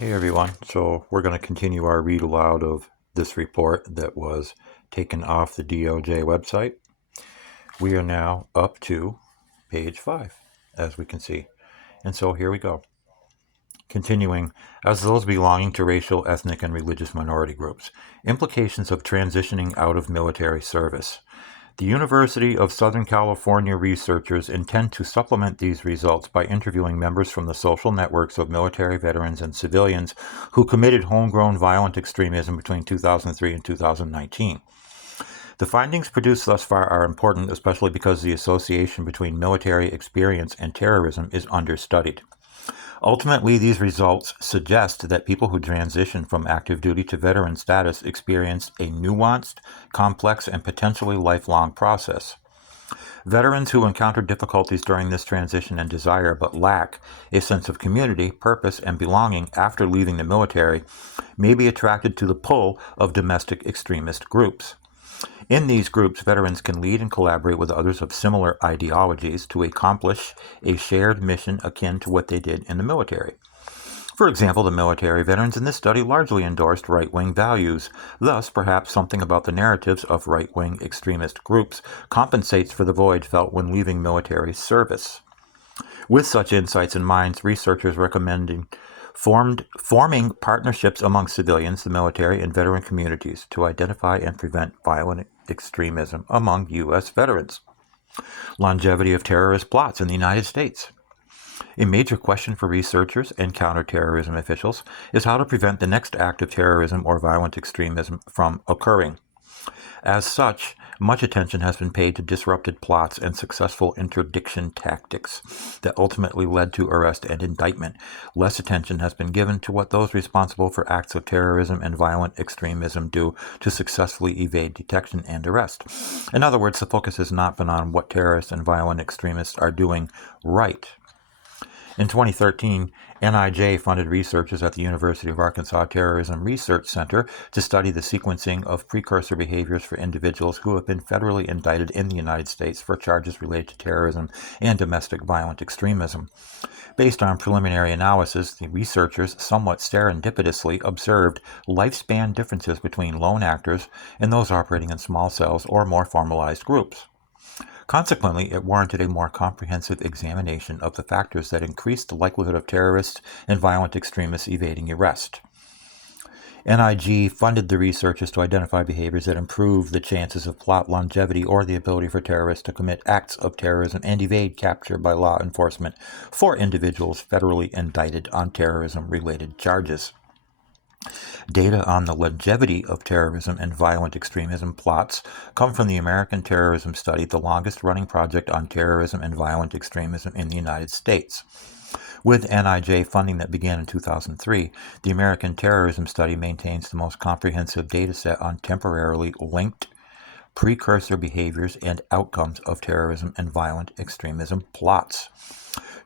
Hey everyone, so we're going to continue our read aloud of this report that was taken off the DOJ website. We are now up to page 5, as we can see. And so here we go. Continuing, as those belonging to racial, ethnic, and religious minority groups, implications of transitioning out of military service. The University of Southern California researchers intend to supplement these results by interviewing members from the social networks of military veterans and civilians who committed homegrown violent extremism between 2003 and 2019. The findings produced thus far are important, especially because the association between military experience and terrorism is understudied. Ultimately, these results suggest that people who transition from active duty to veteran status experienced a nuanced, complex, and potentially lifelong process. Veterans who encounter difficulties during this transition and desire but lack a sense of community, purpose, and belonging after leaving the military may be attracted to the pull of domestic extremist groups. In these groups, veterans can lead and collaborate with others of similar ideologies to accomplish a shared mission akin to what they did in the military. For example, the military veterans in this study largely endorsed right-wing values. Thus, perhaps something about the narratives of right-wing extremist groups compensates for the void felt when leaving military service. With such insights in mind, researchers recommending forming partnerships among civilians, the military, and veteran communities to identify and prevent violent extremism among U.S. veterans. Longevity of terrorist plots in the United States. A major question for researchers and counterterrorism officials is how to prevent the next act of terrorism or violent extremism from occurring. As such, much attention has been paid to disrupted plots and successful interdiction tactics that ultimately led to arrest and indictment. Less attention has been given to what those responsible for acts of terrorism and violent extremism do to successfully evade detection and arrest. In other words, the focus has not been on what terrorists and violent extremists are doing right. In 2013, NIJ funded researchers at the University of Arkansas Terrorism Research Center to study the sequencing of precursor behaviors for individuals who have been federally indicted in the United States for charges related to terrorism and domestic violent extremism. Based on preliminary analysis, the researchers somewhat serendipitously observed lifespan differences between lone actors and those operating in small cells or more formalized groups. Consequently, it warranted a more comprehensive examination of the factors that increased the likelihood of terrorists and violent extremists evading arrest. NIJ funded the researchers to identify behaviors that improve the chances of plot longevity or the ability for terrorists to commit acts of terrorism and evade capture by law enforcement for individuals federally indicted on terrorism-related charges. Data on the longevity of terrorism and violent extremism plots come from the American Terrorism Study, the longest-running project on terrorism and violent extremism in the United States. With NIJ funding that began in 2003, the American Terrorism Study maintains the most comprehensive data set on temporarily linked precursor behaviors and outcomes of terrorism and violent extremism plots.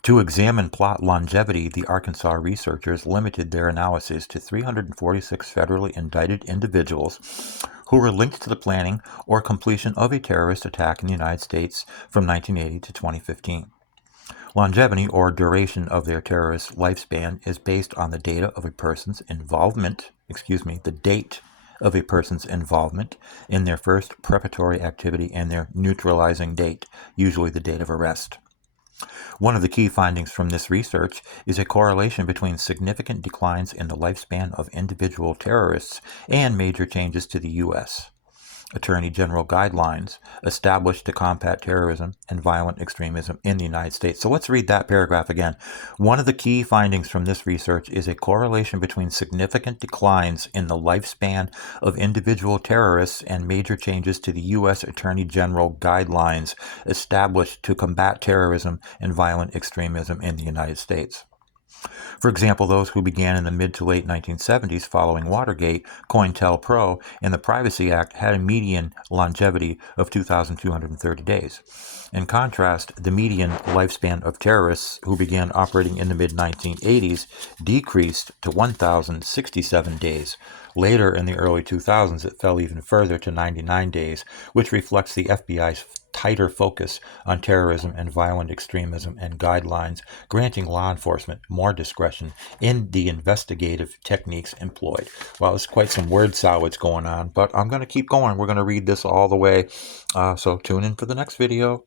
To examine plot longevity, the Arkansas researchers limited their analysis to 346 federally indicted individuals who were linked to the planning or completion of a terrorist attack in the United States from 1980 to 2015. Longevity, or duration of their terrorist lifespan, is based on the date of a person's involvement in their first preparatory activity and their neutralizing date, usually the date of arrest. One of the key findings from this research is a correlation between significant declines in the lifespan of individual terrorists and major changes to the U.S. Attorney General guidelines established to combat terrorism and violent extremism in the United States. So let's read that paragraph again. One of the key findings from this research is a correlation between significant declines in the lifespan of individual terrorists and major changes to the U.S. Attorney General guidelines established to combat terrorism and violent extremism in the United States. For example, those who began in the mid to late 1970s following Watergate, COINTELPRO, and the Privacy Act had a median longevity of 2,230 days. In contrast, the median lifespan of terrorists who began operating in the mid-1980s decreased to 1,067 days. Later, in the early 2000s, it fell even further to 99 days, which reflects the FBI's tighter focus on terrorism and violent extremism and guidelines, granting law enforcement more discretion in the investigative techniques employed. Well, there's quite some word salads going on, but I'm going to keep going. We're going to read this all the way, so tune in for the next video.